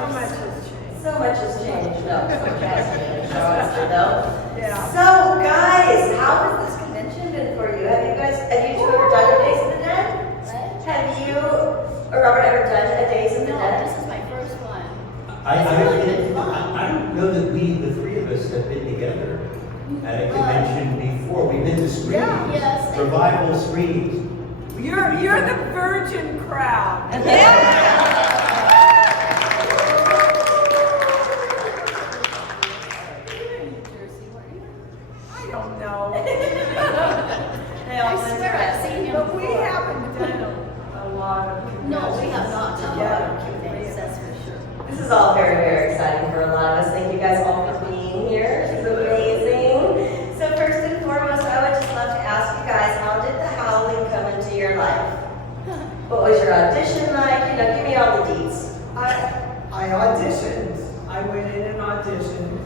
So much has changed. So much has changed. No, so much has changed. though. Yeah. So, guys, how has this convention been for you? Have you two ever done a Days of the Dead? What? Have you or Robert ever done a Days of the No, Dead? this is my first one. I really fun. don't know that the three of us, have been together at a convention before. We've been to screenings, Yeah. Yes. revival screenings. You're the virgin crowd. I don't know. I swear I've seen him But we before. haven't done a lot of conventions. No, we have not done a lot of Q&As, that's for sure. This is all very, very exciting for a lot of us. Thank you guys all for being here. This is amazing. So first and foremost, I would just love to ask you guys, how did the Howling come into your life? What was your audition like? Give me all the deets. I auditioned. I went in and auditioned.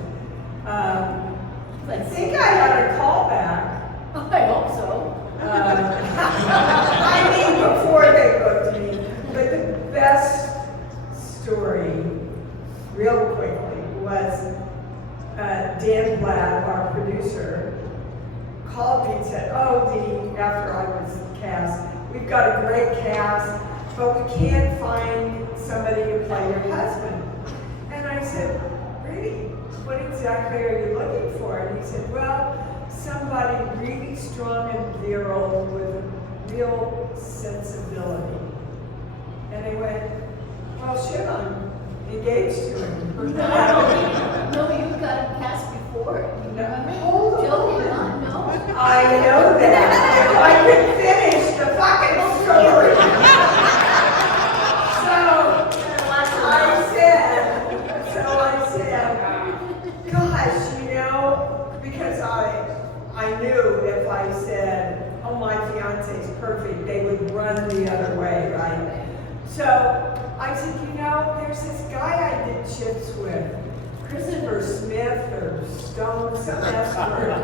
I think I had a call back. I hope so. I mean, before they booked me. But the best story, real quickly, was Dan Blatt, our producer, called me and said, "Oh, Dee," after I was cast, "we've got a great cast, but we can't find somebody to play your husband." And I said, "Really? What exactly are you looking for?" And he said, "Well, somebody really strong and virile with a real sensibility." And I went, "Well, shit, I'm engaged to him." No, you got him cast before. You remember? Hold Joe on. did not know. I know that. If I could finish the fucking story. I said, gosh, because I knew if I said, "Oh, my fiance's perfect," they would run the other way, right? So I said, there's this guy I did chips with, Christopher Smith or Stone, some S word.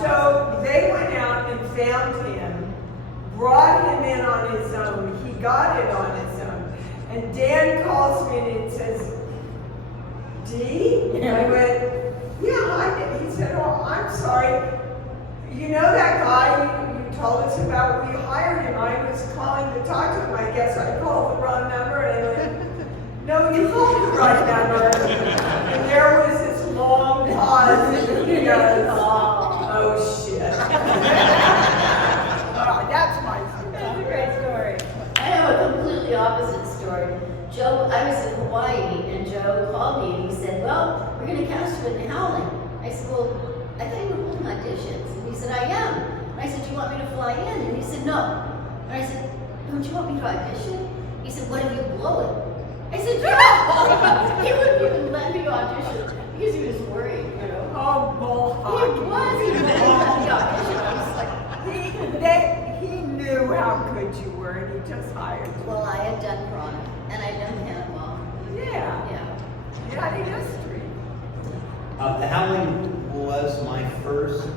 So they went out and found him, brought him in on his own. He got it on his own. And Dan calls me and says, "Dee?" And I went, "Yeah, I did." He said, "Oh, I'm sorry. You know that guy you told us about? We hired him. I was calling to talk to him. I guess I called the wrong number." And I went, "No, you called the right number." And there was this long pause. And he goes, "Oh, shit." That's my story. That's a great story. I have a completely opposite story. Joe, I was in Hawaii, and Joe called me and he said, "Well, we're going to cast you in Howling." I said, "Well, I thought you were holding auditions." And he said, "I am." And I said, "Do you want me to fly in?" And he said, "No." And I said, "Don't you want me to audition?" He said, "What if you blow it?" I said, "Yeah." He wouldn't even let me audition because he was worried, Oh, bull He was. He wouldn't let me audition. I was like, He knew how good you were, and he just hired you. well, I had done Toronto, and I'd done Panama. Yeah. Yeah. You had a history. The Howling was my first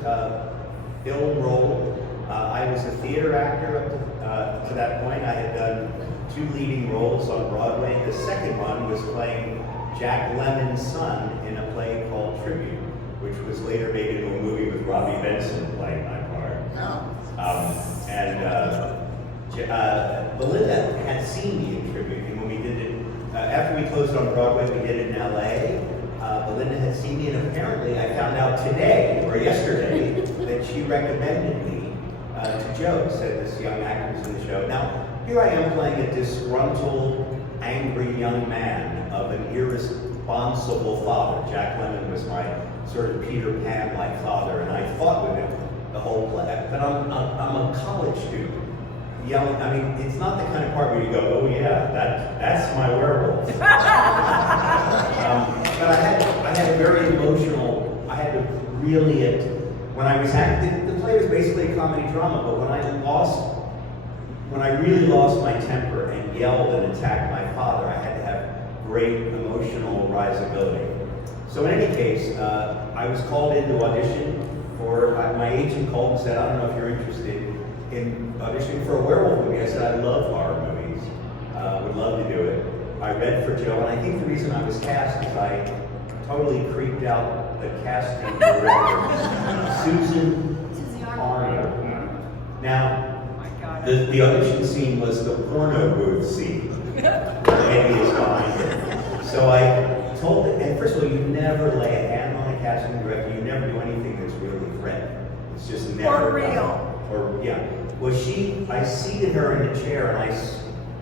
film role. I was a theater actor up to that point. I had done 2 leading roles on Broadway. The second one was playing Jack Lemmon's son in a play called Tribute, which was later made into a movie with Robbie Benson playing my part. Belinda had seen me in Tribute, and when we did it, after we closed on Broadway, we did it in LA. Belinda had seen me, and apparently I found out today, or yesterday, that she recommended me to Joe, said this young actor's in the show. Now, here I am playing a disgruntled, angry young man of an irresponsible father. Jack Lemmon was my sort of Peter Pan-like father, and I fought with him the whole play. But I'm a college student. Yelling, I mean, it's not the kind of part where you go, "Oh yeah, that's my werewolf." But I had a very emotional, I had to really, when I was acting, the play was basically a comedy drama, but when I really lost my temper and yelled and attacked my father, I had to have great emotional risability. So in any case, I was called in to audition for, my agent called and said, "I don't know if you're interested in auditioning for a werewolf movie." I said, "I love horror movies, would love to do it." I I read for Joe, and I think the reason I was cast is I totally creeped out the casting director, Susan Arnold. Now, Oh my God. the audition scene was the porno booth scene. Maybe is behind it. So I told it, and first of all, you never lay a hand on a casting director. You never do anything that's really threatening. It's just never Or real. done. Or yeah. Well, I seated her in a chair,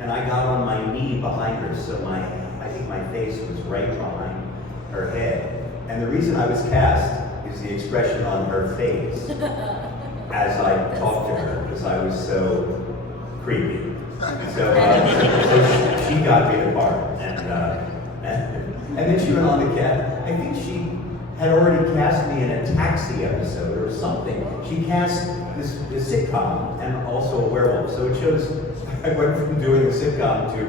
and I got on my knee behind her, so I think my face was right behind her head. And the reason I was cast is the expression on her face as I talked to her, because I was so creepy. So she got me the part, and then she went on to cast. I think she had already cast me in a Taxi episode or something. She cast this sitcom and also a werewolf. So it shows I went from doing a sitcom to,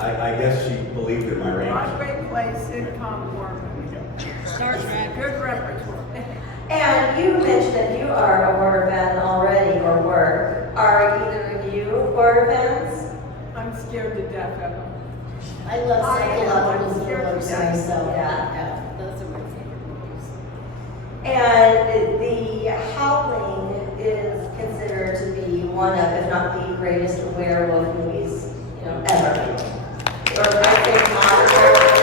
I guess she believed in my range. Broadway play, sitcom, war movie. Star Trek. Good repertoire. And you mentioned that you are a horror fan already, or were. Are either of you horror fans? I'm scared to death of them. I love I am. psychological I'm scared thrillers to death. myself. Yeah. Those are my favorite movies. And the Howling is considered to be one of, if not the greatest werewolf movies, ever. Or I think modern werewolf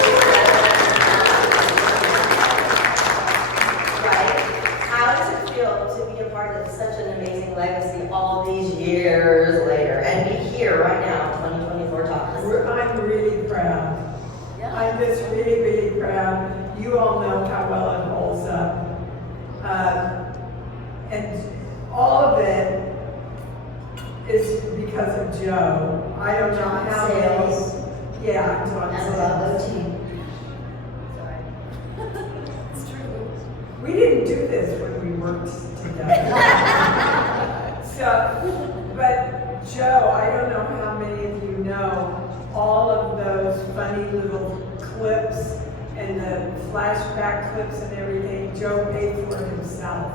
right? How does it feel to be a part of such an amazing legacy all these years later and be here right now, 2024 talking? I'm really proud. Yeah. I'm just really, really proud. You all know how well it holds up. And all of it is because of Joe. I don't know how Sales. many. Yeah, I'm talking And sales. Bravo team. Sorry. It's true. We didn't do this when we worked together. But Joe, I don't know how many of you know all of those funny little clips and the flashback clips and everything. Joe paid for himself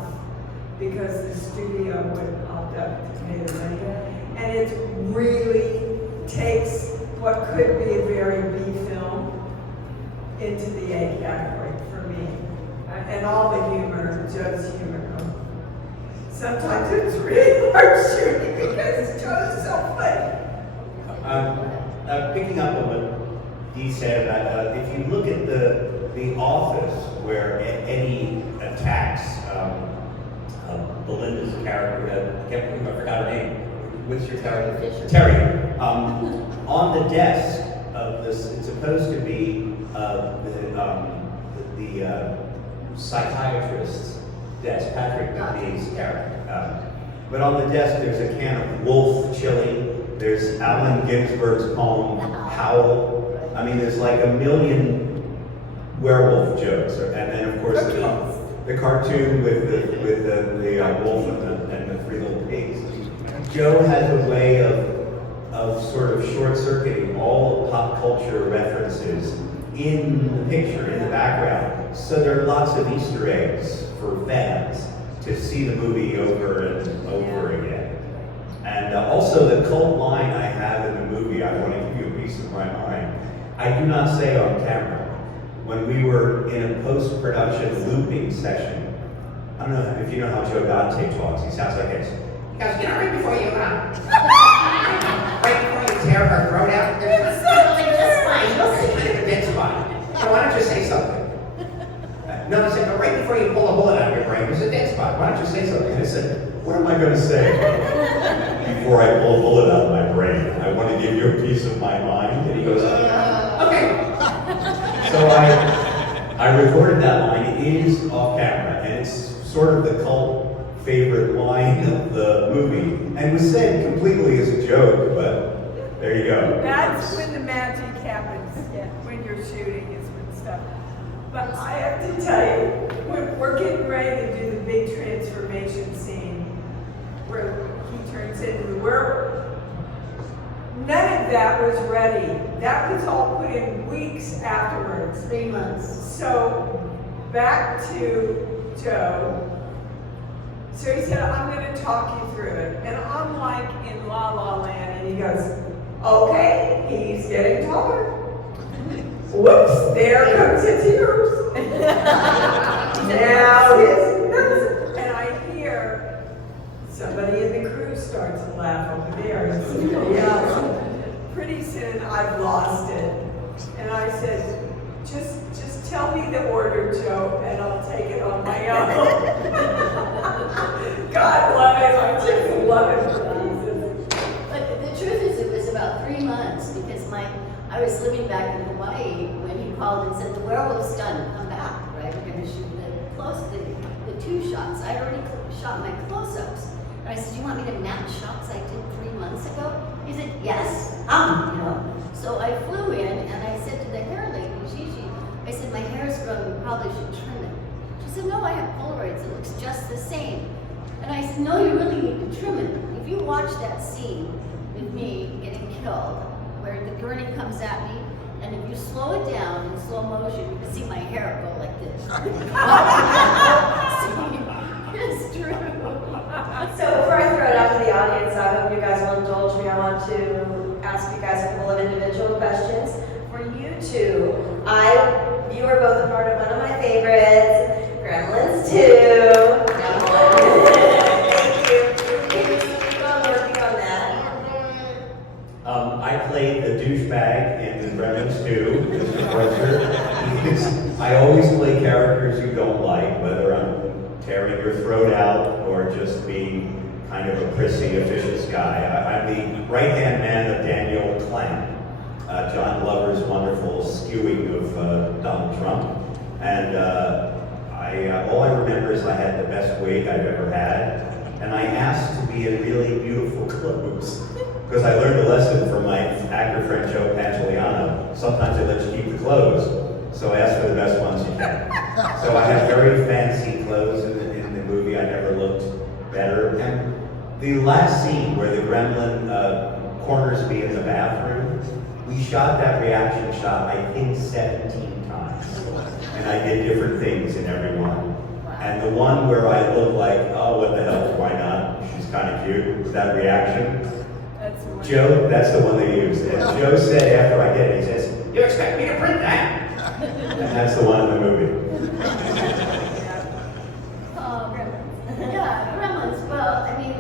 because the studio would opt up to pay the money. And it really takes what could be a very B film into the A category for me. And all the humor, Joe's humor. Sometimes it's really hard shooting because Joe's so funny. Picking up on what Dee said about, if you look at the office where Eddie attacks Belinda's character, I forgot her name. What's your character? Terry. On the desk of this, it's supposed to be the psychiatrist's desk, Patrick Dee's character. But on the desk, there's a can of Wolf chili. There's Allen Ginsberg's poem, Howl. I mean, there's like a million werewolf jokes. And then, of course, the cartoon with the wolf and the three little pigs. Joe has a way of sort of short-circuiting all the pop culture references in the picture, in the background. So there are lots of Easter eggs for fans to see the movie over and over again. And also the cult line I have in the movie, I want to give you a piece of my mind. I do not say on camera. When we were in a post-production looping session, I don't know if you know how Joe Dante talks. He sounds like this. He goes, right before you tear her throat out, there's a dead spot. So why don't you say something? No, I said, right before you pull a bullet out of your brain, there's a dead spot. Why don't you say something? I said, what am I going to say before I pull a bullet out of my brain? I want to give you a piece of my mind. And he goes, okay. So I recorded that line. It is off camera, and it's sort of the cult favorite line of the movie, and was said completely as a joke, but there you go. That's when the magic happens, when you're shooting is when stuff. But I have to tell you, we're getting ready to do the big transformation scene where he turns into the werewolf. None of that was ready. That was all put in weeks afterwards. 3 months. So back to Joe. So he said, I'm going to talk you through it. And I'm like in La La Land, and he goes, okay, he's getting taller. Whoops, there comes the tears. Now his nose, and I hear somebody in the crew starts to laugh over there. And somebody else. Pretty soon I've lost it. And I said, just tell me the order, Joe, and I'll take it on my own. God love it. I just love it. But the truth is, it was about 3 months because I was living back in Hawaii when he called and said, the werewolf's done, come back, right? We're going to shoot the 2 shots. I already shot my close-ups. And I said, do you want me to match shots I did 3 months ago? He said, yes, So I flew in and I said to the hair lady, Gigi, I said, my hair's grown, you probably should trim it. She said, no, I have Polaroids, it looks just the same. And I said, no, you really need to trim it. If you watch that scene with me getting killed, where the gurney comes at me, and if you slow it down in slow motion, you can see my hair go like this. It's true. So before I throw it out to the audience, I hope you guys will indulge me. I want to ask you guys a couple of individual questions. For you two, you are both a part of one of my favorites, Gremlins 2. Thank you. Keep on working on that. I played the douchebag in the Gremlins 2, Mr. Fletcher. I always play characters you don't like, whether I'm tearing your throat out or just being kind of a prissy, officious guy. I'm the right-hand man of Daniel Clan, John Glover's wonderful skewing of Donald Trump. And all I remember is I had the best wig I've ever had, and I asked to be in really beautiful clothes. Because I learned a lesson from my actor friend Joe Pantoliano. Sometimes they let you keep the clothes, so I asked for the best ones you can. So I have very fancy clothes in the movie. I never looked better. And the last scene where the gremlin corners me in the bathroom, we shot that reaction shot, I think, 17 times. And I did different things in every one. And the one where I look like, oh, what the hell, why not? She's kind of cute, was that reaction. Joe, that's the one they used. And Joe said after I did it, he says, you expect me to print that? And that's the one in the movie. Yeah, Gremlins. Well, I mean,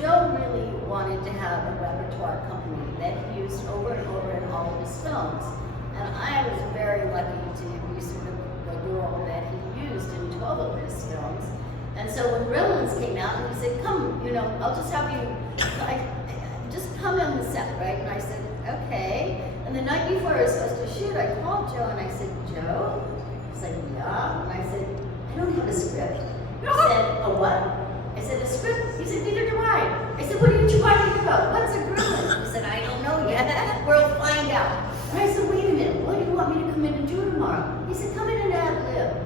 Joe really wanted to have a repertoire company that he used over and over in all of his films. And I was very lucky to be sort of the girl that he used in 12 of his films. And so when Gremlins came out, he said, come, I'll just have you, just come on the set, right? And I said, okay. And the night before I was supposed to shoot, I called Joe and I said, Joe? He's like, yeah. And I said, I don't have a script. He said, a what? I said, a script? He said, neither do I. I said, what are you talking about? What's a gremlin? He said, I don't know yet. We'll find out. And I said, wait a minute, what do you want me to come in and do tomorrow? He said, come in and ad-lib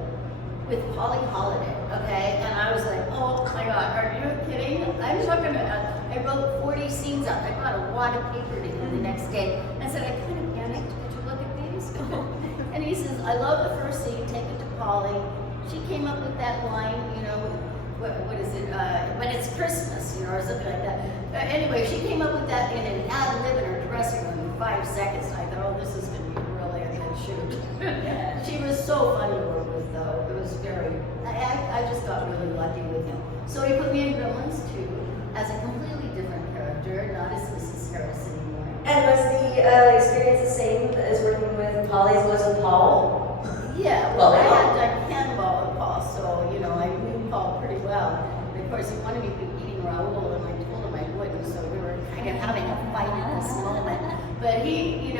with Polly Holiday, okay? And I was like, oh my God, are you kidding? I'm talking about, I wrote 40 scenes up. I brought a wad of paper to him the next day. I said, I kind of panicked. Did you look at these? And he says, I love the first scene, take it to Polly. She came up with that line, what is it, when it's Christmas, or something like that. Anyway, she came up with that in an ad-lib in her dressing room in 5 seconds. I thought, oh, this is going to be really a good shoot. She was so fun to work with, though. It was I just got really lucky with him. So he put me in Gremlins 2 as a completely different character, not as Mrs. Harris anymore. And was the experience the same as working with Polly as was with Paul? Yeah, well, I had done Cannonball with Paul, so, I knew Paul pretty well. And of course, he wanted me to be eating Raoul, and I told him I wouldn't, so we were kind of having a fight at this moment. But he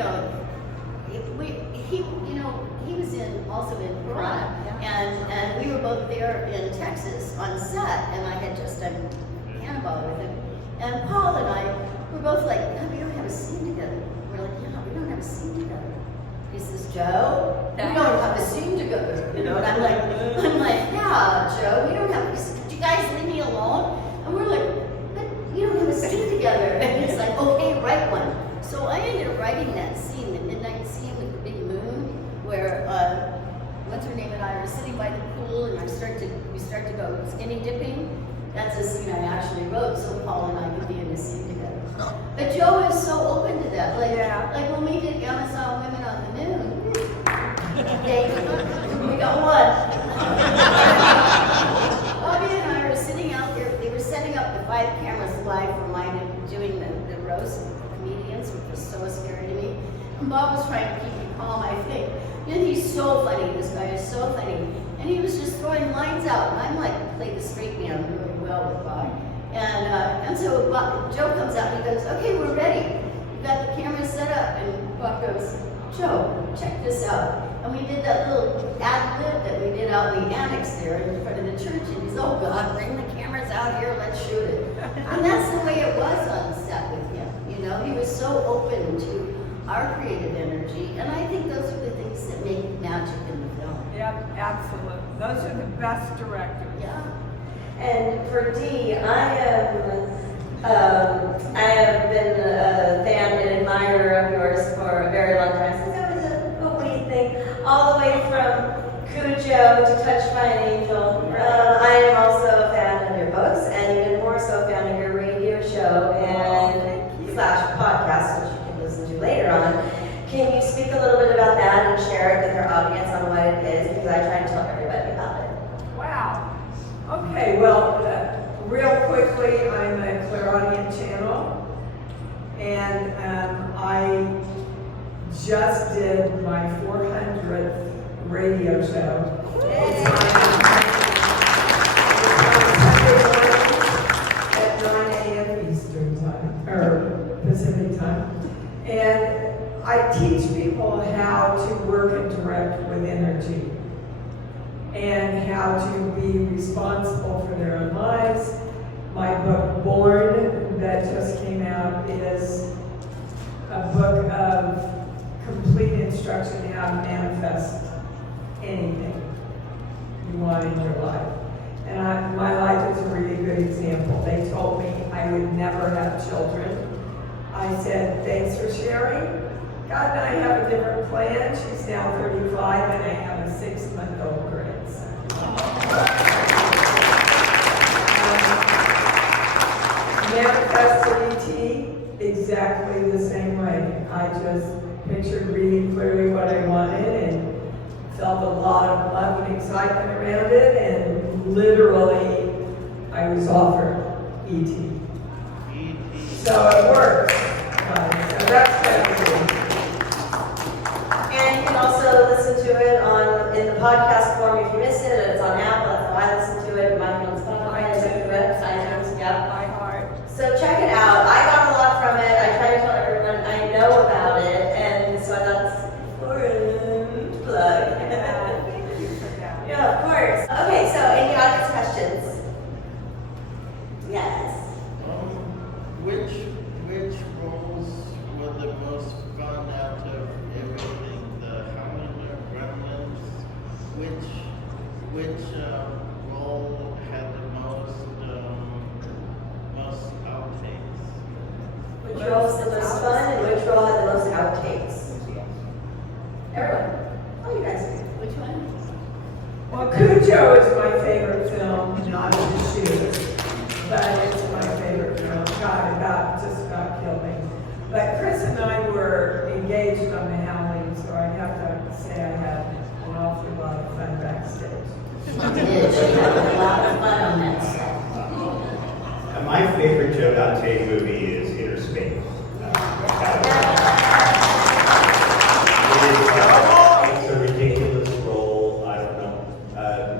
was also in Piranha, and we were both there in Texas on set, and I had just done Cannonball with him. And Paul and I were both like, no, we don't have a scene together. We're like, yeah, we don't have a scene together. He says, Joe, we don't have a scene together. And I'm like, yeah, Joe, we don't have a scene. Could you guys leave me alone? And we're like, but we don't have a scene together. And he's like, okay, write one. So I ended up writing that scene, the midnight scene with the big moon, where what's her name and I are sitting by the pool, and we start to go skinny dipping. That's a scene I actually wrote, so Paul and I could be in a scene together. But Joe is so open to that. Like, Yeah. like when we did Amazon Women on the Moon, we got one. Bobby and I were sitting out there. They were setting up the 5 cameras live for mine and doing the roast of the comedians, which was so scary to me. And Bob was trying to keep me calm, I think. And he's so funny. This guy is so funny. And he was just throwing lines out. And I'm like, play the straight man really well with Bob. And so Joe comes out and he goes, okay, we're ready. We've got the camera set up. And Bob goes, Joe, check this out. And we did that little ad lib that we did out in the annex there in front of the church. And he's, oh God, bring the cameras out here, let's shoot it. And that's the way it was on set with him. You know, he was so open to our creative energy. And I think those are the things that make magic in the film. Yep, absolutely. Those are the best directors. Yeah. And for Dee, I have been a fan and admirer of yours for a very long time, since I was a wee thing, all the way from Cujo to Touched by an Angel. I am also a fan of your books, and even more so a fan of your radio show and slash podcast, which you can listen to later on. Can you speak a little bit about that and share it with our audience on what it is? Because I try to tell everybody about it. Wow. Okay, well, real quickly, I'm a clairaudient channel, and I just did my 400th radio show. It's on Sunday mornings at 9 a.m. Eastern time, or Pacific time. And I teach people how to work and direct with energy, and how to be responsible for their own lives. My book, Born, that just came out, is a book of complete instruction how to manifest anything you want in your life. And my life is a really good example. They told me I would never have children. I said, thanks for sharing. God and I have a different plan. She's now 35 and I have a 6-month-old grandson. Manifested exactly the same way. I just pictured really clearly what I wanted and felt a lot of love and excitement around it, and literally I was offered E.T. So it works. So that's crazy. And you can also listen to it in the podcast form if you miss it. It's on Apple. That's how I listen to it. Mike on Spotify. It's on iTunes. Yep. My heart. So check it out. I got a lot from it. I try to tell everyone I know about it, and so I thought it's important plug. Thank you for that. Yeah, of course. Okay, so any audience questions? Yes. Which roles were the most fun out of everything? The Howling or Gremlins? Which role had the most outtakes? Which role was the most fun, and which role had the most outtakes? Everyone. Oh, you guys do. Which one? Well, Cujo is my favorite film, not to shoot, but it's my favorite film. God, just about killed me. But Chris and I were engaged on the Howling, so I have to say I had an awful lot of fun backstage. She did. She had a lot of fun on that set. My favorite Joe Dante movie is Inner Space. It's a ridiculous role. I don't know.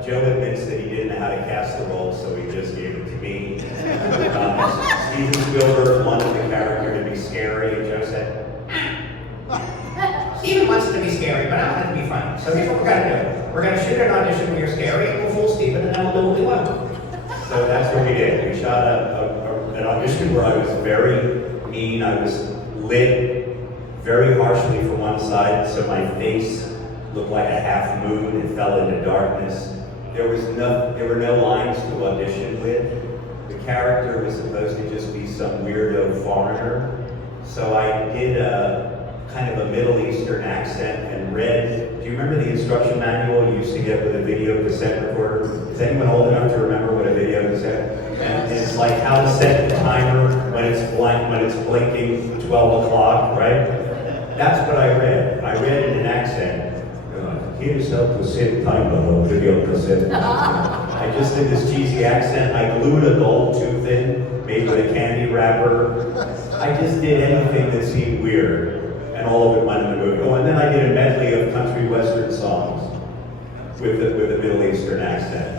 Joe admits that he didn't know how to cast the role, so he just gave it to me. Steven Spielberg wanted the character to be scary, and Joe said, Steven wants it to be scary, but I want it to be funny. So here's what we're going to do. We're going to shoot an audition where you're scary, and we'll fool Steven, and then we'll do what we want. So that's what we did. We shot an audition where I was very mean. I was lit very harshly from one side, so my face looked like a half moon. It fell into darkness. There were no lines to audition with. The character was supposed to just be some weirdo foreigner. So I did a kind of a Middle Eastern accent and read, do you remember the instruction manual you used to get with a video cassette recorder? Is anyone old enough to remember what a video cassette? And it's like how to set the timer when it's blinking 12 o'clock, right? That's what I read. I read in an accent. Here's how to save time on a video cassette. I just did this cheesy accent. I glued a gold tooth in, made with a candy wrapper. I just did anything that seemed weird, and all of it went in the movie. Oh, and then I did a medley of country western songs with a Middle Eastern accent.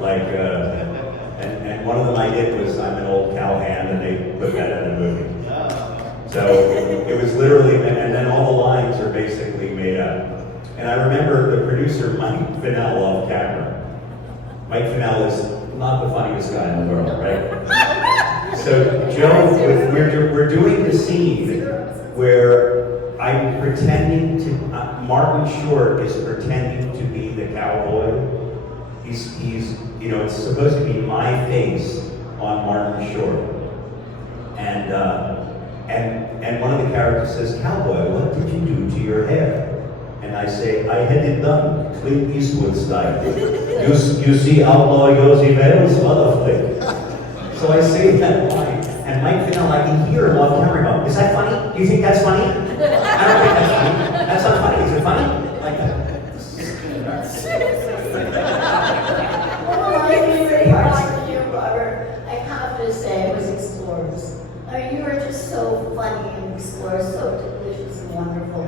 Like, and one of them I did was I'm an old cowhand, and they put that in the movie. So it was literally, and then all the lines are basically made up. And I remember the producer, Mike Fennell, off camera. Mike Fennell is not the funniest guy in the world, right? So Joe, we're doing the scene where I'm pretending to, Martin Short is pretending to be the cowboy. He's, you know, it's supposed to be my face on Martin Short. And one of the characters says, "Cowboy, what did you do to your hair?" And I say, "I had it done, Clint Eastwood style. You see Outlaw Yossi Vale's mother flick." So I say that line, and Mike Fennell, I can hear him off camera go, "Is that funny? Do you think that's funny?" "I don't think that's funny. That's not funny. Is it funny?" Like that. One of my favorite parts of you, Robert, I have to say, was Explorers. I mean, you were just so funny in Explorers, so delicious and wonderful.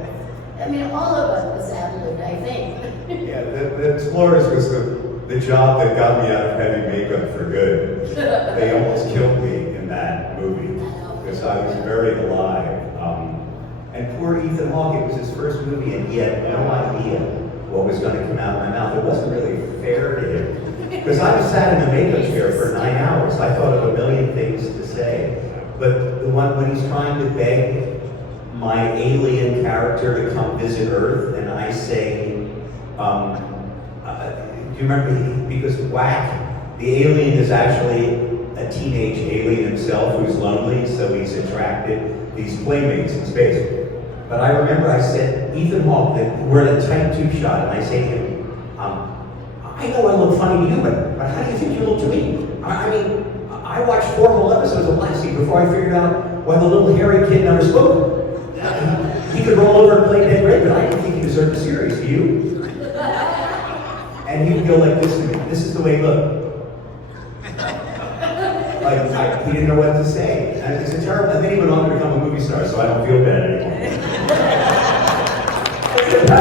I mean, all of us was ad-libbed, I think. Yeah, the Explorers was the job that got me out of heavy makeup for good. They almost killed me in that movie because I was buried alive. And poor Ethan Hawke, it was his first movie, and he had no idea what was going to come out of my mouth. It wasn't really fair to him because I was sat in the makeup chair for 9 hours. I thought of a million things to say, but the one when he's trying to beg my alien character to come visit Earth, and I say, do you remember, because Whack, the alien is actually a teenage alien himself who's lonely, so he's attracted these playmates in space. But I remember I said, Ethan Hawke, that we're in a tight tube shot, and I say to him, I know I look funny to you, but how do you think you look to me? I mean, I watched 4 whole episodes of Lassie before I figured out why the little hairy kid never spoke. He could roll over and play dead great, but I didn't think he deserved a series. Do you? And he would go like this to me. This is the way he looked. Like, he didn't know what to say. And it's a terrible, and then he went on to become a movie star, so I don't feel bad anymore. I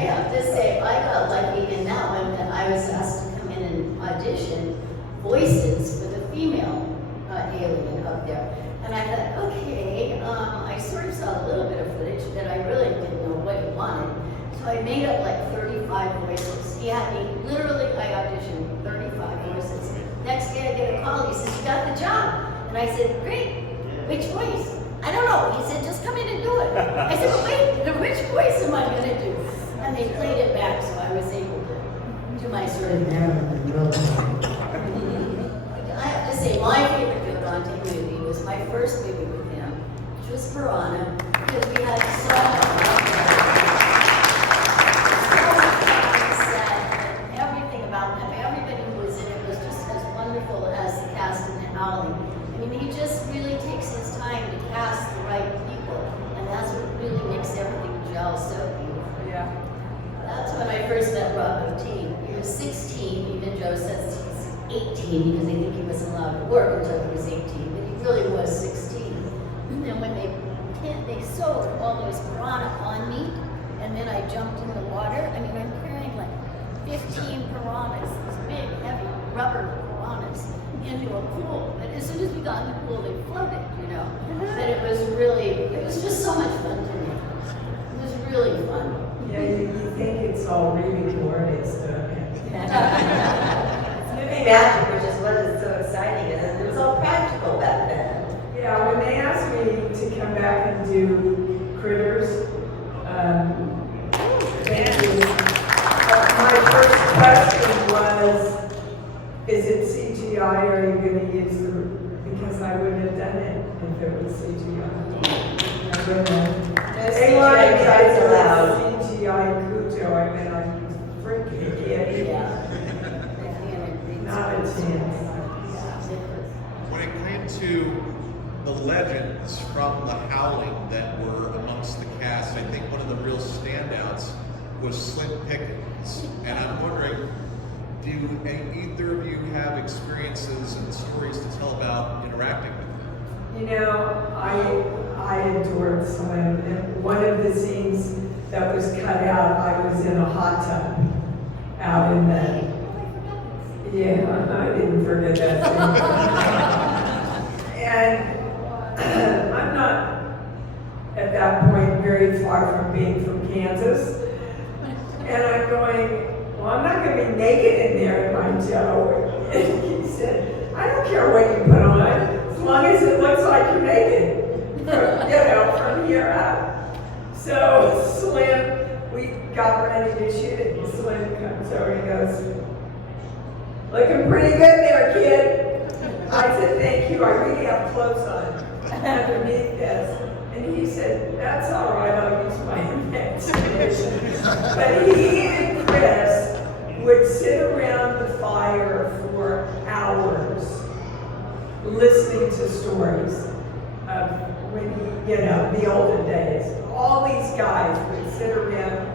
have to say, I got lucky in that one that I was asked to come in and audition voices for the female alien up there. And I thought, okay, I sort of saw a little bit of footage, but I really didn't know what he wanted. So I made up like 35 voices. He had me, literally, I auditioned 35 voices. Next day I get a call, he says, "You got the job." And I said, "Great, which voice?" "I don't know." He said, "Just come in and do it." I said, "But wait, which voice am I gonna do?" And they played it back, so I was able to do my sort of Marilyn Monroe. I have to say, my favorite Joe Dante movie was my first movie with him, which was Piranha, because we had so much set, and everything about them. Everybody who was in it was just as wonderful as the cast in Howling. I mean, he just really takes his time to cast the right people, and that's what really makes everything gel so beautiful. Yeah. That's when I first met Rob O'Teen. He was 16, even Joe says he's 18 because they think he wasn't allowed to work until he was 18, but he really was 16. And when they sewed all those piranha on me, and then I jumped in the water, I mean, I'm carrying like 15 piranhas, these big, heavy rubber piranhas, into a pool. But as soon as we got in the pool, they floated, you know. But it was just so much fun to me. It was really fun. Yeah, you think it's all really glorious, don't you? It's movie magic, which is what is so exciting, and it was all practical back then. Yeah, when they asked me to come back and do Critters, my first question was, is it CGI or are you going to use because I wouldn't have done it if it was CGI. I wouldn't have. No They wanted CGI kids allowed. CGI Cujo, I mean, I'm freaking kidding. Yeah. Not a chance. When it came into the legends from the Howling that were amongst the cast, I think one of the real standouts was Slim Pickens. And I'm wondering, do either of you have experiences and stories to tell about interacting with him? You know, I adored Slim. And one of the scenes that was cut out, I was in a hot tub out in the. Yeah, I didn't forget that scene. And I'm not at that point very far from being from Kansas. And I'm going, well, I'm not going to be naked in there, am I, Joe? And he said, I don't care what you put on, as long as it looks like you're naked, from here out. So Slim, we got ready to shoot it, and Slim comes over and he goes, looking pretty good there, kid. I said, thank you, I really have clothes on underneath this. And he said, that's all right, I'll use my imagination. But he and Chris would sit around the fire for hours listening to stories of when the olden days. All these guys would sit around.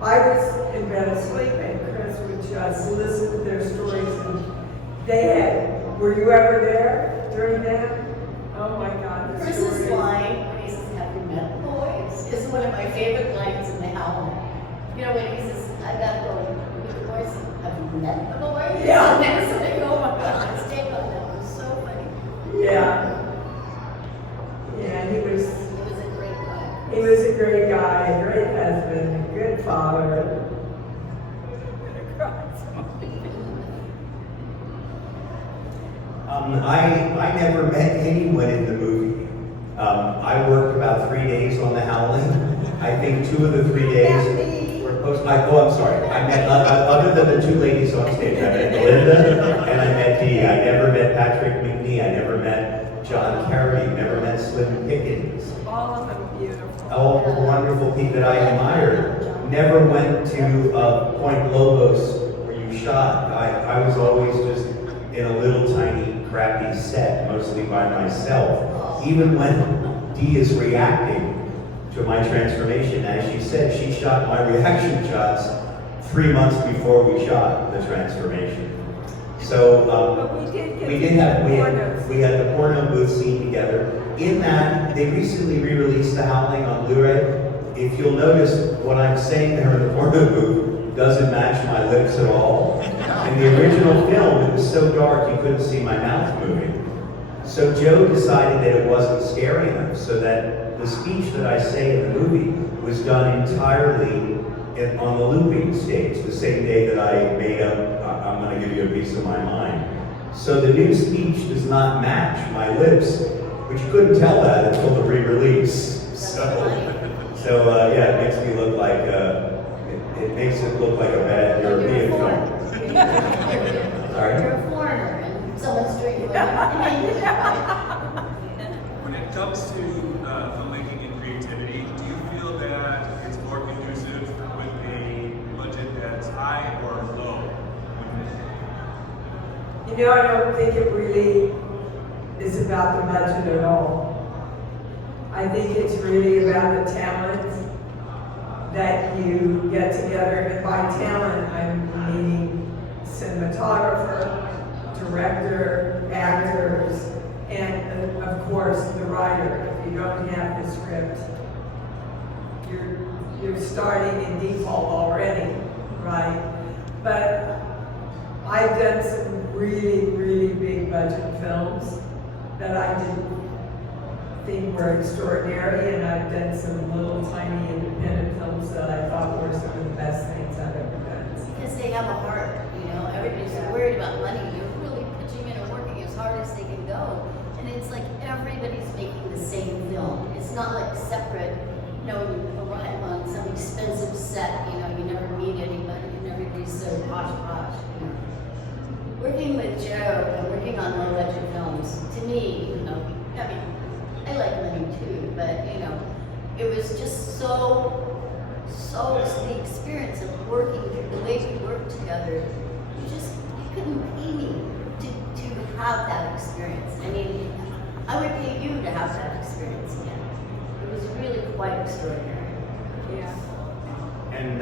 I was in bed asleep and Chris would just listen to their stories. And they had, were you ever there during that? Oh my God. the Chris's stories. line when he says, "Have you met the boys?" is one of my favorite lines in the Howling. You know, when he says, "I gotta go with the boys," have you met the boys? Yeah. And then something, oh my God, his take on that was so funny. Yeah. Yeah, he was a great guy. He was a great guy, a great husband, a good father. I never met anyone in the movie. I worked about 3 days on The Howling. I think 2 of the 3 days were post. I'm sorry. I met other than the 2 ladies on stage. I met Belinda and I met Dee. I never met Patrick McNee. I never met John Kerry. Never met Slim Pickens. All of them beautiful. All the wonderful people that I admired. Never went to Point Lobos where you shot. I was always just in a little tiny crappy set, mostly by myself. Even when Dee is reacting to my transformation, as she said, she shot my reaction shots 3 months before we shot the transformation. So But we did get we to did have the pornos. we had the porno booth scene together. In that, they recently re-released The Howling on Blu-ray. If you'll notice, what I'm saying there in the porno booth doesn't match my lips at all. In the original film, it was so dark you couldn't see my mouth moving. So Joe decided that it wasn't scary enough, so that the speech that I say in the movie was done entirely on the looping stage, the same day that I made up, I'm going to give you a piece of my mind. So the new speech does not match my lips, but you couldn't tell that until the re-release. So yeah, it makes me look like, it makes it look like a bad European film. Sorry? You're a foreigner and someone's drinking. When it comes to filmmaking and creativity, do you feel that it's more conducive with a budget that's high or low? You know, I don't think it really is about the budget at all. I think it's really about the talent that you get together. And by talent, I'm meaning cinematographer, director, actors, and of course the writer. If you don't have the script, you're starting in default already, right? But I've done some really, really big budget films that I didn't think were extraordinary, and I've done some little tiny independent films that I thought were some of the best things I've ever done. Because they have a heart, you know, everybody's worried about money. You're really pitching in and working as hard as they can go. And it's like everybody's making the same film. It's not like separate, you know, you arrive on some expensive set, you know, you never meet anybody and everybody's so posh, you know. Working with Joe and working on low budget films, to me, you know, I mean, I like money too, but you know, it was just so the experience of working, the way we worked together, you couldn't pay me to have that experience. I mean, I would pay you to have that experience again. It was really quite extraordinary. Yeah. And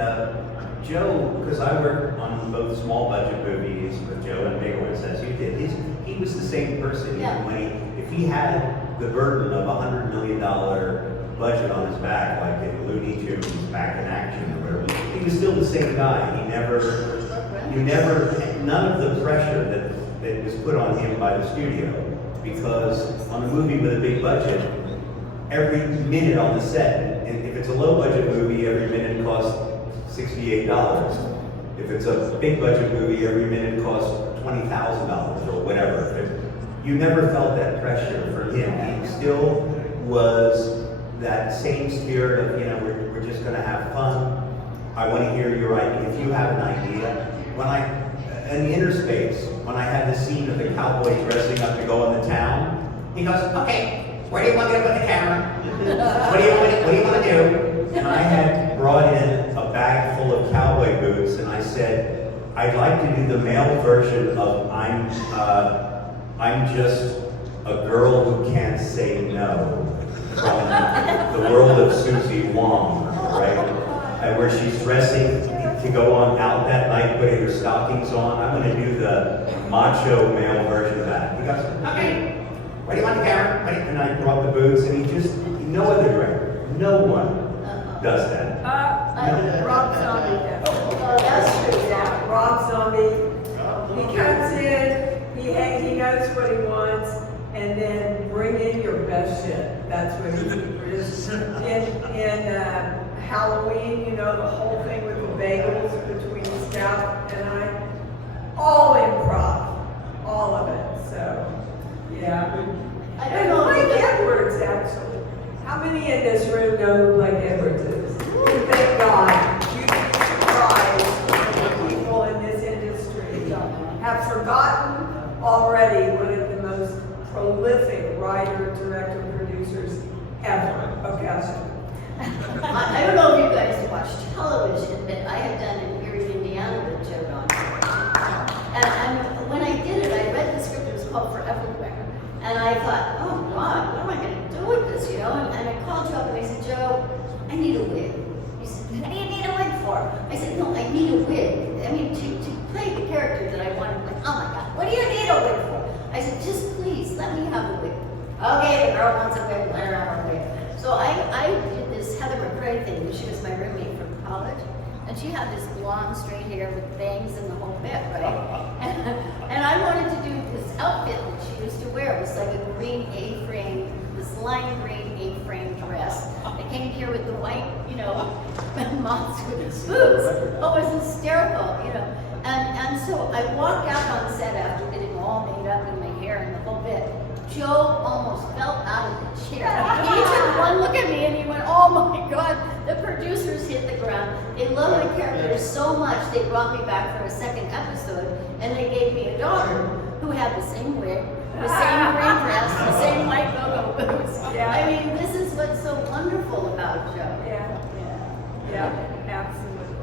Joe, because I worked on both small budget movies with Joe and bigger ones as you did, he was the same person. Yeah. Even when if he had the burden of $100 million budget on his back, like in Looney Tunes Back in Action or whatever, he was still the same guy. None of the pressure that was put on him by the studio, because on a movie with a big budget, every minute on the set, if it's a low budget movie, every minute costs $68. If it's a big budget movie, every minute costs $20,000 or whatever. You never felt that pressure from him. He still was that same spirit of, we're just going to have fun. I want to hear your idea. If you have an idea, in the Interspace, when I had the scene of the cowboy dressing up to go in the town, he goes, okay, where do you want me to put the camera? What do you want to do? And I had brought in a bag full of cowboy boots, and I said, I'd like to do the male version of I'm just a girl who can't say no, from the world of Susie Wong, right? And where she's dressing to go on out that night, putting her stockings on. I'm going to do the macho male version of that. He goes, okay, where do you want the camera? And I brought the boots, and no other director, no one does that. Rob Zombie does. Oh, that's true. Yeah, Rob Zombie. He comes in, he knows what he wants, and then bring in your best shit. That's what he is. In Halloween, the whole thing with the bagels between Scout and I, all improv, all of it. So, yeah. I don't And know. Blake Edwards, actually. How many in this room know who Blake Edwards is? Thank God. You'd be surprised when people in this industry have forgotten already one of the most prolific writer, director, producers ever. Okay. I don't know if you guys watch television, but I have done in Erie, Indiana with Joe Don. And when I did it, I read the script, it was called Foreverywhere. And I thought, oh God, what am I going to do with this, And I called Joe up and I said, Joe, I need a wig. He said, what do you need a wig for? I said, no, I need a wig. I mean, to play the character that I wanted. Like, oh my God, what do you need a wig for? I said, just please, let me have a wig. Okay, the girl wants a wig, let her have a wig. So I did this Heather McRae thing. She was my roommate from college. And she had this blonde straight hair with bangs and the whole bit, right? And I wanted to do this outfit that she used to wear. It was like a green A-frame, this lime green A-frame dress. It came here with the white, monster boots. Oh, it was hysterical, And so I walked out on set after getting all made up in my hair and the whole bit. Joe almost fell out of the chair. He took one look at me and he went, oh my God, the producers hit the ground. They love my character so much, they brought me back for a second episode and they gave me a daughter who had the same wig, the same green dress, the same white go-go boots. Yeah. I mean, this is what's so wonderful about Joe. Yeah, absolutely.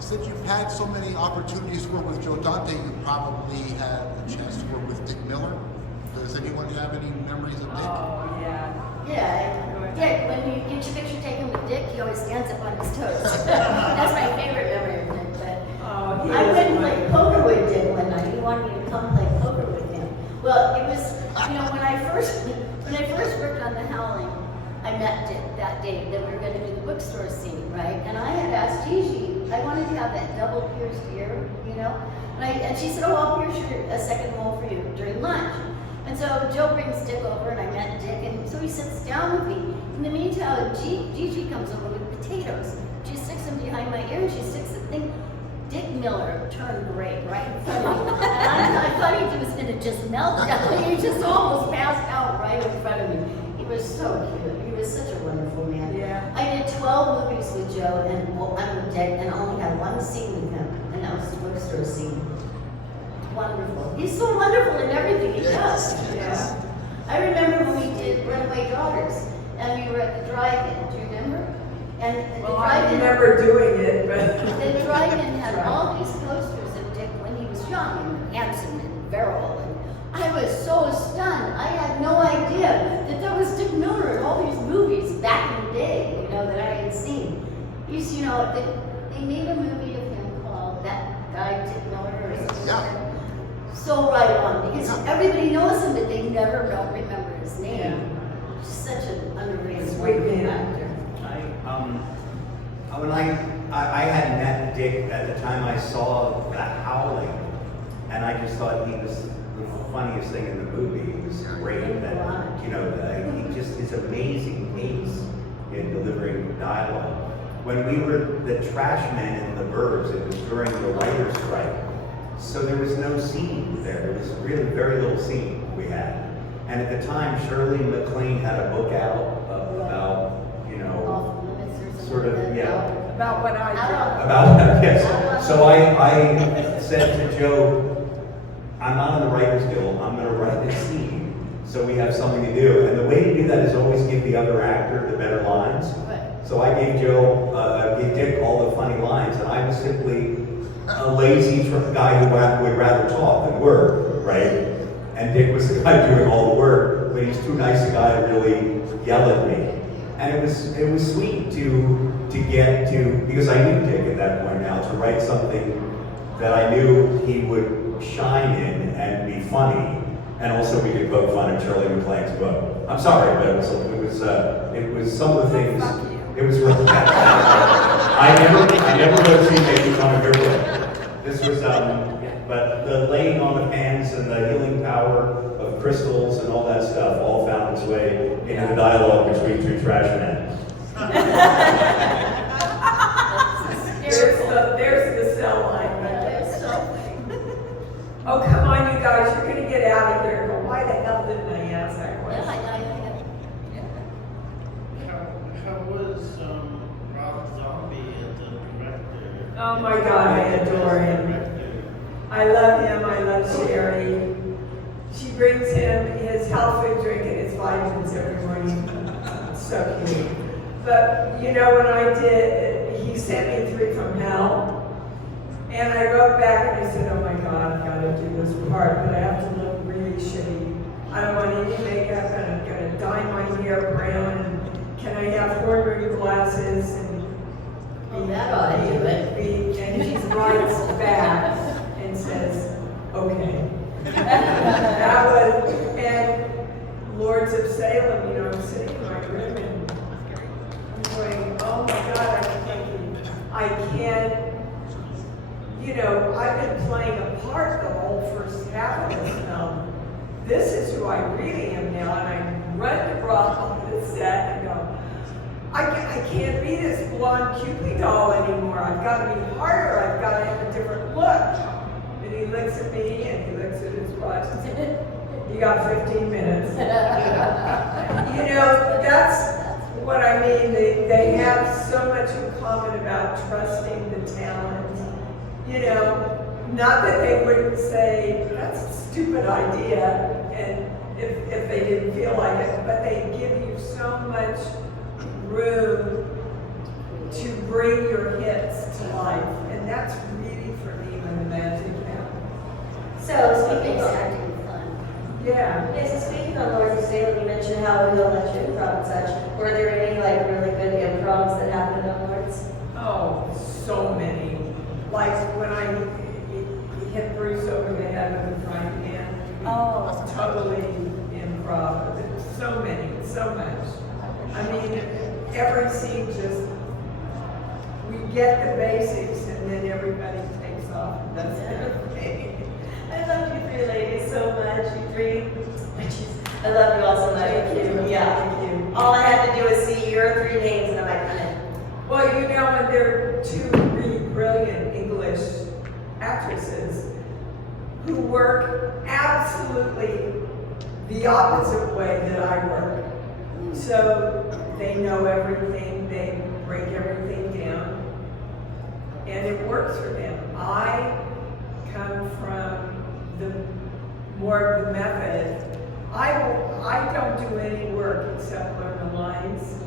Since you've had so many opportunities to work with Joe Dante, you probably had a chance to work with Dick Miller. Does anyone have any memories of Dick? Oh, yeah. Yeah, Dick, when you get your picture taken with Dick, he always stands up on his toes. That's my favorite memory of Dick. But Oh, he I was went and my- played poker with Dick one night. He wanted me to come play poker with him. Well, it was, when I first worked on The Howling, I met Dick that day that we were going to do the bookstore scene, right? And I had asked Gigi, I wanted to have that double pierced ear, And she said, oh, I'll pierce a second hole for you during lunch. And so Joe brings Dick over, and I met Dick, and so he sits down with me. In the meantime, Gigi comes over with potatoes. She sticks them behind my ear, and she sticks the thing. Dick Miller turned gray right in front of me. And I thought he was going to just melt down. He just almost passed out right in front of me. He was so cute. He was such a wonderful man. Yeah. I did 12 movies with Joe, and I'm with Dick, and I only had one scene with him, and that was the bookstore scene. Wonderful. He's so wonderful in everything he does. Yeah. I remember when we did Runaway Daughters, and we were at the drive-in. Do you remember? And the Well, I drive-in. remember doing it, but. The drive-in had all these posters of Dick when he was young and handsome and virile. And I was so stunned. I had no idea that there was Dick Miller in all these movies back in the day, you know, that I had seen. He's, you know, they made a movie of him called That Guy Dick Miller or something. Yeah. So right on, because everybody knows him, but they never don't remember his name. Yeah. Just such an underrated Sweet man. actor. When I had met Dick at the time I saw The Howling, and I just thought he was the funniest thing in the movie. He was great. That, you know, he just his amazing pace in delivering dialogue. When we were the trash men in the Burbs, it was during the writer's strike, so there was no scene there. There was really very little scene we had. And at the time, Shirley MacLaine had a book out about, you know, Off limits or something. sort of, like that. yeah. About what I do. About that, yes. So I said to Joe, I'm not in the Writers Guild, I'm gonna write this scene, so we have something to do. And the way to do that is always give the other actor the better lines. Right. So I gave gave Dick all the funny lines, and I was simply a lazy guy who would rather talk than work, right? And Dick was the guy doing all the work, but he's too nice a guy to really yell at me. And it was sweet to get to, because I knew Dick at that point now, to write something that I knew he would shine in and be funny, and also we could poke fun at Shirley MacLaine's book. I'm sorry, but it was some of the things. It was really bad. I never wrote scene making fun of your book. This was but the laying on of hands and the healing power of crystals and all that stuff all found its way into the dialogue between two trash men. There's the cell line. That's so Oh, come on, you guys, you're gonna get out of here. But why the hell didn't I ask that question? How was Rob Zombie as a director? Oh my God, I adore him. I love him, I love Sherry. She brings him his health food drink and his vitamins every morning. So cute. But you know, when I did, he sent me 3 from Hell. And I wrote back and I said, oh my God, I've got to do this part, but I have to look really shitty. I don't want any makeup, and I'm going to dye my hair brown, and can I have horn-rimmed glasses? And Oh, that ought to do it. and he writes back and says, okay. That was, and Lords of Salem, you know, I'm sitting in my room and I'm going, oh my God, I can't, you know, I've been playing a part the whole first half of this film. This is who I really am now, and I run to Brock on the set and go, I can't be this blonde Cupid doll anymore. I've got to be harder. I've got to have a different look. And he looks at me and he looks at his watch and says, you got 15 minutes. You know, that's what I mean. They have so much in common about trusting the talent. You know, not that they wouldn't say, that's a stupid idea, and if they didn't feel like it, but they give you so much room to bring your hits to life. And that's really, for me, when the magic happens. So It speaking makes of, acting fun. Yeah. yeah, so speaking of Lords of Salem, you mentioned how we don't let you improv and such. Were there any like really good improvs that happened on Lords? Oh, so many. Like when I hit Bruce over the head with a frying pan. Oh. Totally improv. So many, so much. I mean, every scene just, we get the basics and then everybody takes off. That's it. I love you 3 ladies so much. You 3 witches. I love you all so much. Thank you. Yeah. Thank you. All I had to do was see your 3 names and I'm like, I'm in. Well, you know, and they're 2 really brilliant English actresses who work absolutely the opposite way that I work. So they know everything, they break everything down, and it works for them. I come from the more of the method. I don't do any work except learn the lines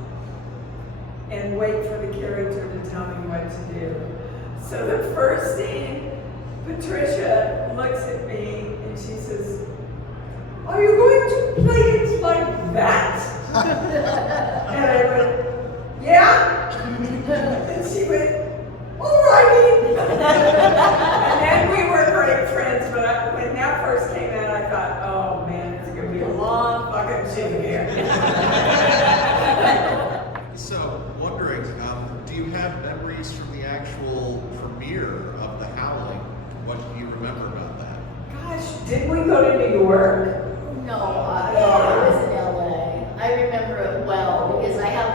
and wait for the character to tell me what to do. So the first scene, Patricia looks at me and she says, are you going to play it like that? And I went, yeah. And she went, alrighty. And then we were great friends, but when that first came out, I thought, oh man, it's gonna be a long fucking shit here. So, wondering, do you have memories from the actual premiere of The Howling? What do you remember about that? Gosh, did we go to New York? No, I was in LA. I remember it well because I have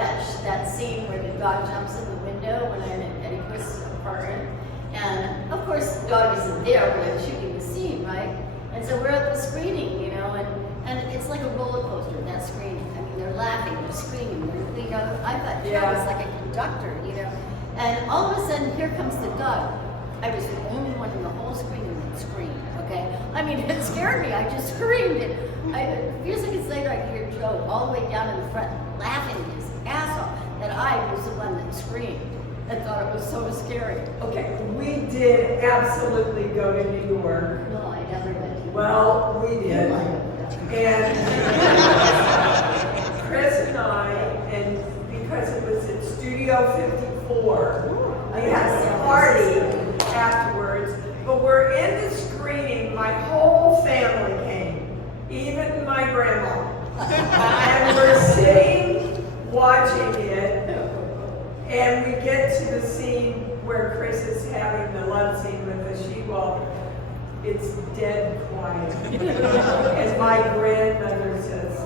that scene where the dog jumps in the window when I'm in Eddie Chris's apartment. And of course the dog isn't there when I'm shooting the scene, right? And so we're at the screening, you know, and it's like a roller coaster, that screening. I mean, they're laughing, they're screaming, you know, I thought Joe was like a conductor, you know. And all of a sudden, here comes the dog. I was the only one in the whole screening that screamed, okay? I mean, it scared me, I just screamed. And a few seconds later, I hear Joe all the way down in the front laughing his ass off that I was the one that screamed and thought it was so scary. Okay, we did absolutely go to New York. No, I never went to. Well, we did. And Chris and I, and because it was at Studio 54, we had a party afterwards, but we're in the screening, my whole family came, even my grandma. And we're sitting, watching it, and we get to the scene where Chris is having the love scene with the she-wolf. It's dead quiet. And my grandmother says,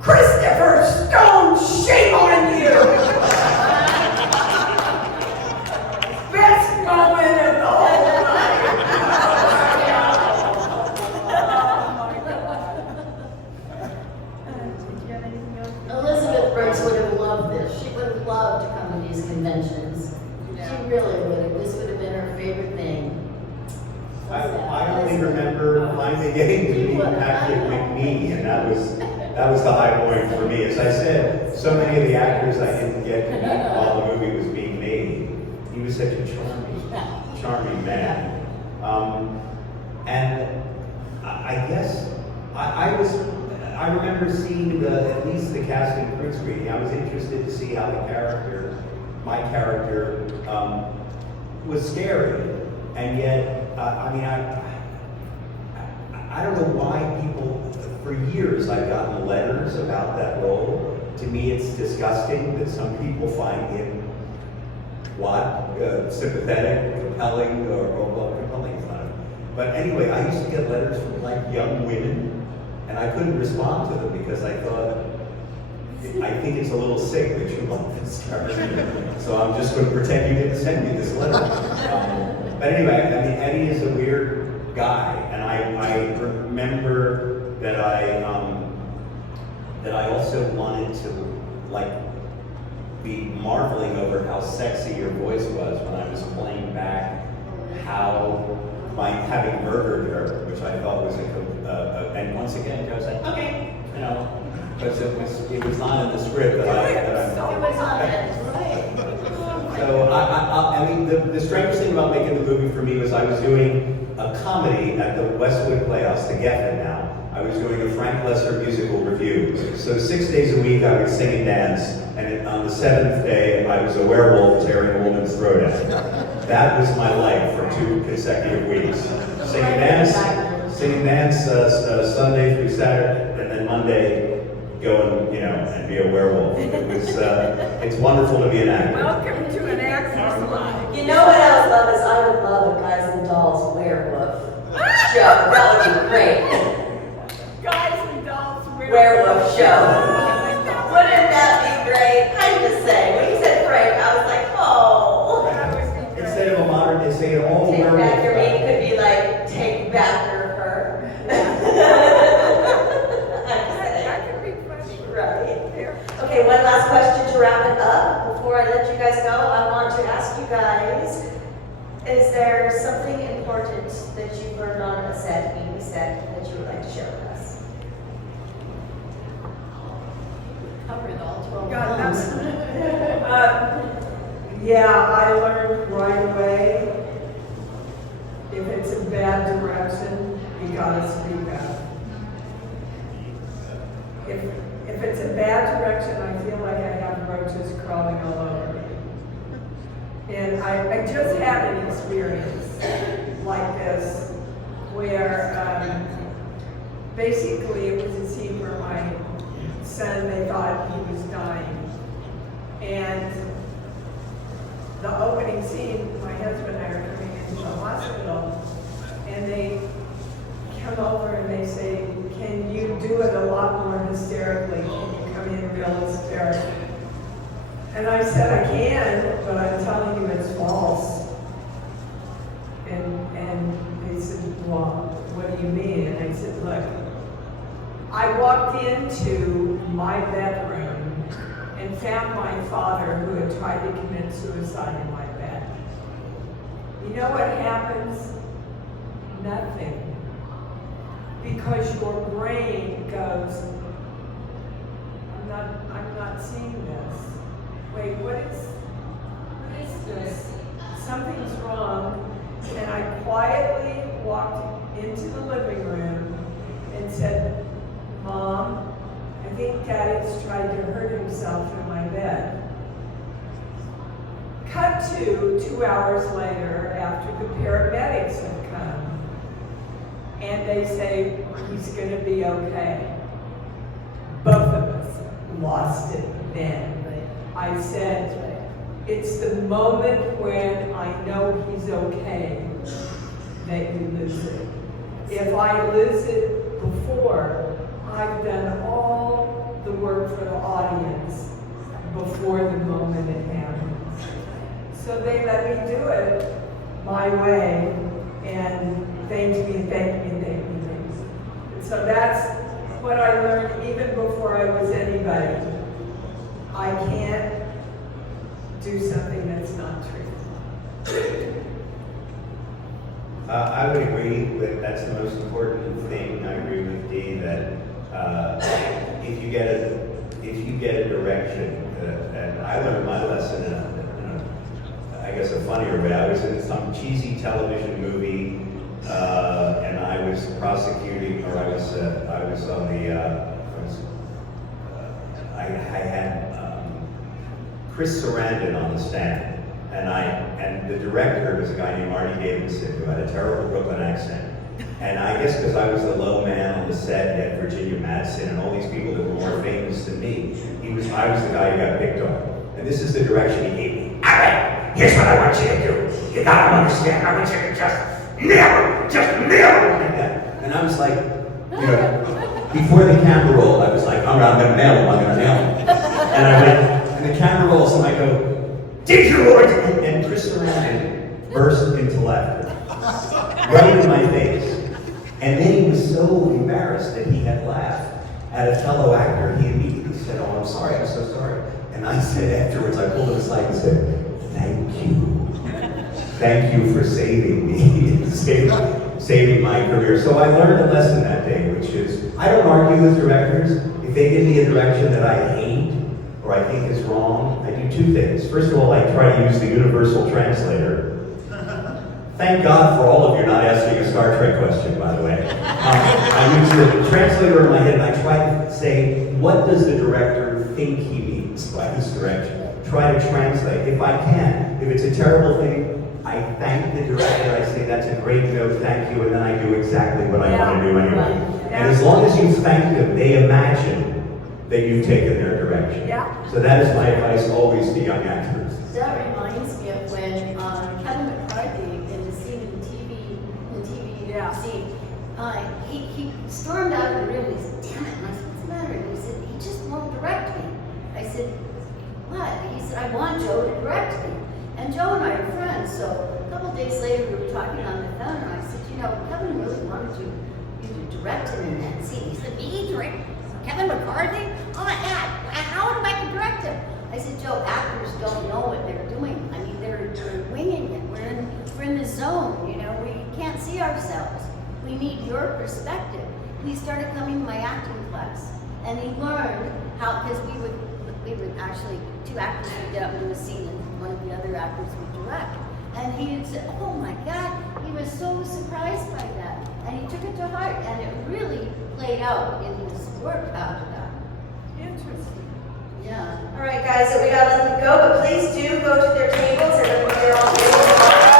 Christopher Stone, shame on you! Best moment of the whole night. Elizabeth Brooks would have loved this. She would have loved to come to these conventions. She really would have. This would have been her favorite thing. I only remember finally getting to meet Patrick McNee, and that was the high point for me. As I said, so many of the actors I didn't get to meet while the movie was being made. He was such a charming man. And I guess I remember seeing at least the cast and crew screening. I was interested to see how my character, was scary, and yet. I don't know why people, for years I've gotten letters about that role. To me it's disgusting that some people find him, sympathetic, compelling, or compelling is not. But anyway, I used to get letters from like young women, and I couldn't respond to them because I thought, I think it's a little sick that you love this character. So I'm just going to pretend you didn't send me this letter. But anyway, I mean, Eddie is a weird guy, and I remember that I also wanted to be marveling over how sexy your voice was when I was playing back how by having murdered her, which I thought was and once again Joe said, okay, you know, because it was not in the script that I It was on it, right. So I mean, the strangest thing about making the movie for me was I was doing a comedy at the Westwood Playhouse, the Geffen now. I was doing a Frank Lesser musical review. So 6 days a week I would sing and dance, and on the 7th day I was a werewolf tearing a woman's throat out. That was my life for 2 consecutive weeks. Sing and dance Sunday through Saturday, and then Monday go and be a werewolf. It was, it's wonderful to be an actor. Welcome to an actor's life. You know what I would love is I would love a Guys and Dolls werewolf show. That would be great. Guys and Dolls Werewolf show. Wouldn't that be great? I'm just saying. When you said Frank, I was like, oh. That would be great. Instead of a modern, they say an all Take werewolf. back your meat could be like, take back your fur. That could be funny. Right. Okay, one last question to wrap it up. Before I let you guys go, I want to ask you guys, is there something important that you've learned on a set, being set, that you would like to share with us? Covered all 12 God, films. yeah, I learned right away, if it's a bad direction, you gotta speak up. if it's a bad direction, I feel like I have roaches crawling all over me. And I just had an experience like this where basically it was a scene where my son, they thought he was dying. And the opening scene, my husband and I are coming into the hospital, and they come over and they say, can you do it a lot more hysterically? Can you come in real hysterical? And I said, I can, but I'm telling you it's false. And they said, well, what do you mean? And I said, look, I walked into my bedroom and found my father who had tried to commit suicide in my bed. You know what happens? Nothing. Because your brain goes, I'm not seeing this. Wait, what is this? Something's wrong. And I quietly walked into the living room and said, Mom, I think Daddy's tried to hurt himself in my bed. Cut to 2 hours later after the paramedics have come. And they say, he's going to be okay. Both of us lost it then. I said, it's the moment when I know he's okay that you lose it. If I lose it before, I've done all the work for the audience before the moment it happens. So they let me do it my way, and thank me. And so that's what I learned even before I was anybody. I can't do something that's not true. I would agree that that's the most important thing. I agree with Dee that if you get a direction, and I learned my lesson in I guess a funnier way. I was in some cheesy television movie, and I was prosecuting, or I was on the. I had Chris Sarandon on the stand, and the director was a guy named Marty Davidson who had a terrible Brooklyn accent. And I guess because I was the low man on the set, you had Virginia Madsen and all these people that were more famous than me. I was the guy who got picked on. And this is the direction he gave me. All right, here's what I want you to do. You gotta understand, I want you to just nail it like that. And I was like, before the camera rolled, I was like, all right, I'm gonna nail him. And I went, and the camera rolls, and I go, did you, Lord? And Chris Sarandon burst into laughter, right in my face. And then he was so embarrassed that he had laughed at a fellow actor. He immediately said, oh, I'm sorry, I'm so sorry. And I said afterwards, I pulled him aside and said, thank you. Thank you for saving me, saving my career. So I learned a lesson that day, which is, I don't argue with directors. If they give me a direction that I hate or I think is wrong, I do two things. First of all, I try to use the universal translator. Thank God for all of you not asking a Star Trek question, by the way. I use the translator in my head and I try to say, what does the director think he means by this direction? Try to translate. If I can, if it's a terrible thing, I thank the director, I say, that's a great note, thank you, and then I do exactly what I want to do anyway. And as long as you thank them, they imagine that you've taken their direction. Yeah. So that is my advice always to young actors. That reminds me of when Kevin McCarthy in the scene in the TV scene, he stormed out of the room and he said, damn it, and I said, what's the matter? And he said, he just won't direct me. I said, what? He said, I want Joe to direct me. And Joe and I are friends, so a couple of days later we were talking on the phone and I said, Kevin really wanted you to direct him in that scene. He said, me direct Kevin McCarthy? Oh my God, how am I to direct him? I said, Joe, actors don't know what they're doing. I mean, they're winging it. We're in the zone, we can't see ourselves. We need your perspective. He started coming to my acting class and he learned how, because we would actually, two actors would get up and do a scene and one of the other actors would direct. And he had said, oh my God, he was so surprised by that. And he took it to heart and it really played out in his work after that. Interesting. Yeah. All right, guys, so we gotta let them go, but please do go to their tables and they're all